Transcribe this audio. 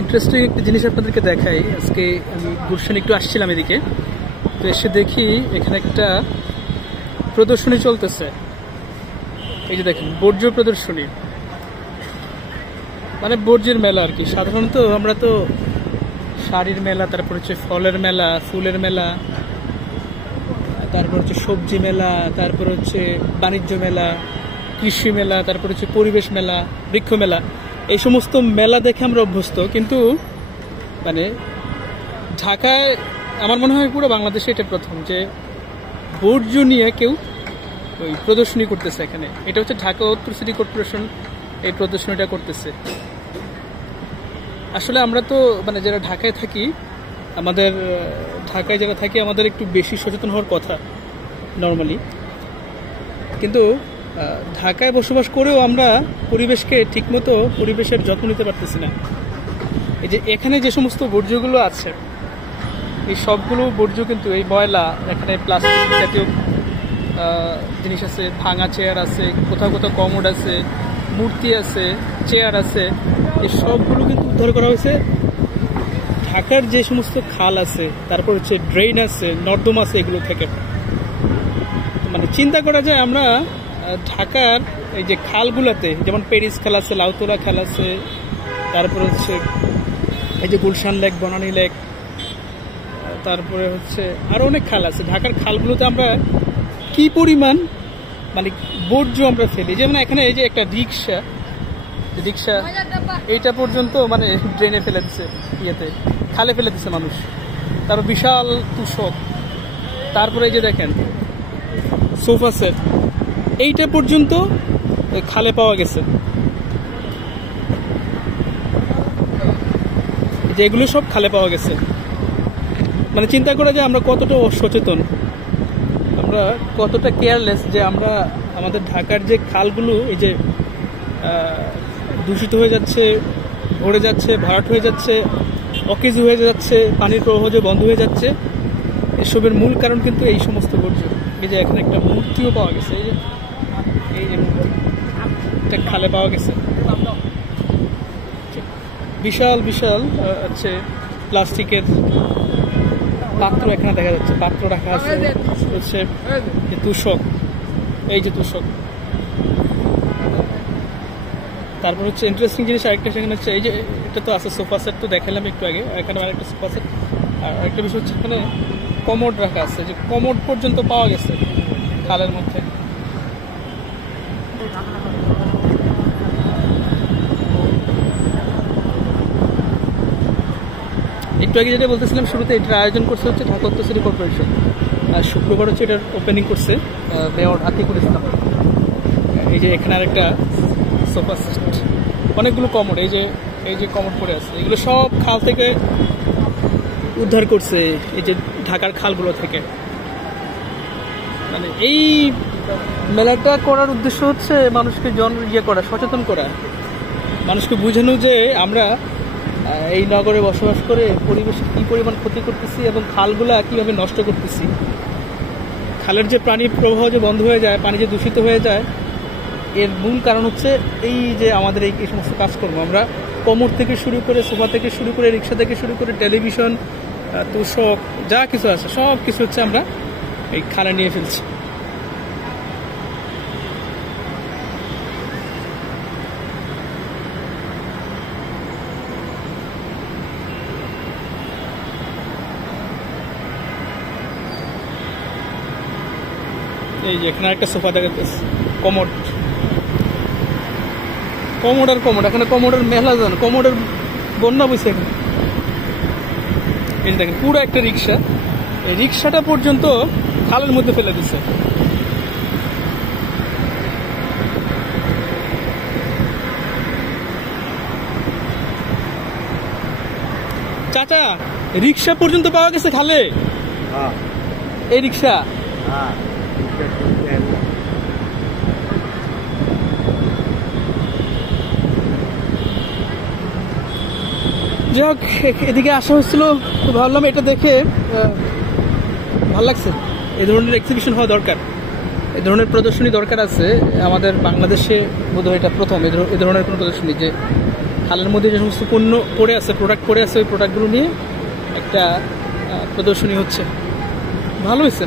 Interesting একটা জিনিস আপনাদেরকে দেখাই। আজকে আমি গুলশান একটু আসছিলাম এদিকে, তো এসে দেখি এখানে একটা প্রদর্শনী চলতেছে। এই যে দেখেন, বর্জ্য প্রদর্শনী, মানে বর্জ্যের মেলা আর কি। সাধারণত আমরা তো শাড়ির মেলা, তারপর হচ্ছে ফলের মেলা, ফুলের মেলা, তারপর হচ্ছে সবজি মেলা, তারপর হচ্ছে বাণিজ্য মেলা, কৃষি মেলা, তারপর হচ্ছে পরিবেশ মেলা, বৃক্ষ মেলা, এই সমস্ত মেলা দেখে আমরা অভ্যস্ত। কিন্তু মানে ঢাকায় আমার মনে হয় পুরো বাংলাদেশে এটা প্রথম যে বর্জ্য নিয়ে কেউ ওই প্রদর্শনী করতেছে এখানে। এটা হচ্ছে ঢাকা উত্তর সিটি কর্পোরেশন এই প্রদর্শনীটা করতেছে। আসলে আমরা তো মানে যারা ঢাকায় থাকি, আমাদের ঢাকায় যারা থাকি আমাদের একটু বেশি সচেতন হওয়ার কথা নর্মালি, কিন্তু ঢাকায় বসবাস করেও আমরা পরিবেশকে ঠিকমতো পরিবেশের যত্ন নিতে পারতেছি না। এই যে এখানে যে সমস্ত বর্জ্যগুলো আছে, এই সবগুলো বর্জ্য কিন্তু এই ময়লা, এখানে প্লাস্টিক জাতীয় জিনিস আছে, ভাঙা চেয়ার আছে, কোথাও কোথাও কমোড আছে, মূর্তি আছে, চেয়ার আছে, এই সবগুলো কিন্তু উদ্ধার করা হয়েছে ঢাকার যে সমস্ত খাল আছে, তারপর হচ্ছে ড্রেন আছে, নর্দমা আছে, এগুলো থেকে। মানে চিন্তা করা যায় আমরা ঢাকার এই যে খালগুলোতে, যেমন প্যারিস খাল আছে, লাউতলা খাল আছে, তারপরে হচ্ছে এই যে গুলশান লেক, বনানী লেক, তারপরে হচ্ছে আরো অনেক খাল আছে। ঢাকার খালগুলোতে আমরা কি পরিমাণ মানে বর্জ্য আমরা ফেলি। যেমন এখানে এই যে একটা রিক্সা এইটা পর্যন্ত মানে ড্রেনে ফেলে দিচ্ছে, ইয়েতে খালে ফেলে দিচ্ছে মানুষ, তার বিশাল তুষক। তারপরে এই যে দেখেন সোফা সেট, এইটা পর্যন্ত খালে পাওয়া গেছে। যেগুলো সব খালে পাওয়া গেছে। মানে চিন্তা করা যায় আমরা কতটা অসচেতন, আমরা কতটা কেয়ারলেস, যে আমরা আমাদের ঢাকার যে খালগুলো এই যে দূষিত হয়ে যাচ্ছে, ভরে যাচ্ছে, ভরাট হয়ে যাচ্ছে, অকেজু হয়ে যাচ্ছে, পানির প্রবাহ যে বন্ধ হয়ে যাচ্ছে, এসবের মূল কারণ কিন্তু এই সমস্ত বর্জ্য। এই যে এখানে একটা মূর্তিও পাওয়া গেছে, এই যে মূর্তি, এটা খালে পাওয়া গেছে। বিশাল বিশাল হচ্ছে প্লাস্টিকের পাত্র এখানে দেখা যাচ্ছে, পাত্র রাখা আছে, হচ্ছে তুষক, এই যে তুষক। তারপর হচ্ছে ইন্টারেস্টিং জিনিস আরেকটা, সেখানে হচ্ছে এই যে এটা তো আছে সোফা সেট, তো দেখালাম একটু আগে, এখানে আরেকটা সোফা সেট। আর আরেকটা বিষয় হচ্ছে এখানে কমোড রাখা আছে, যে কমোড পর্যন্ত পাওয়া গেছে খালের মধ্যে। একটু আগে যেটা বলতেছিলাম শুরুতে, এটার আয়োজন করছে হচ্ছে ঢাকা উত্তর সিটি কর্পোরেশন। আর শুক্রবার হচ্ছে এটার ওপেনিং করছে মেয়র আতিকুল ইসলাম। এই যে এখানে আরেকটা সোফা সেট, অনেকগুলো কমোড, এই যে কমোড পড়ে আছে, এগুলো সব খাল থেকে উদ্ধার করছে, এই যে ঢাকার খালগুলো থেকে। মানে এই মেলাটা করার উদ্দেশ্য হচ্ছে মানুষকে সচেতন করা, মানুষকে বোঝানো যে আমরা এই নগরে বসবাস করে পরিবেশ কি পরিমাণ ক্ষতি করতেছি এবং খালগুলা কিভাবে নষ্ট করতেছি। খালের যে পানির প্রবাহ যে বন্ধ হয়ে যায়, পানি যে দূষিত হয়ে যায়, এর মূল কারণ হচ্ছে এই যে আমাদের এই সমস্ত কাজকর্ম। আমরা কোমর থেকে শুরু করে, সোফা থেকে শুরু করে, রিক্সা থেকে শুরু করে, টেলিভিশন, তোষক, যা কিছু আছে সব কিছু হচ্ছে আমরা এই খালে নিয়ে ফেলছি। এই যে এখানে একটা সোফা দেখা যাচ্ছে, কমোড আর কমোড, এখানে কমোডের মেলা যান, কমোডের বন্যা বসে এখানে। এই যে দেখেন পুরো একটা রিক্সা, এই রিক্সাটা পর্যন্ত খালের মধ্যে ফেলে দিচ্ছে। চাচা, রিক্সা পর্যন্ত পাওয়া গেছে খালে, এই রিক্সা। যাই হোক, এদিকে আসা হচ্ছিল, তো ভাবলাম এটা দেখে ভালো লাগছে। এই ধরনের এক্সিবিশন হওয়া দরকার, এই ধরনের প্রদর্শনী দরকার আছে আমাদের বাংলাদেশে। বোধহয় এটা প্রথম এই ধরনের কোনো প্রদর্শনী, যে হালের মধ্যে যে সমস্ত পণ্য পড়ে আছে, প্রোডাক্ট পড়ে আছে, ওই প্রোডাক্টগুলো নিয়ে একটা প্রদর্শনী হচ্ছে। ভালো হয়েছে।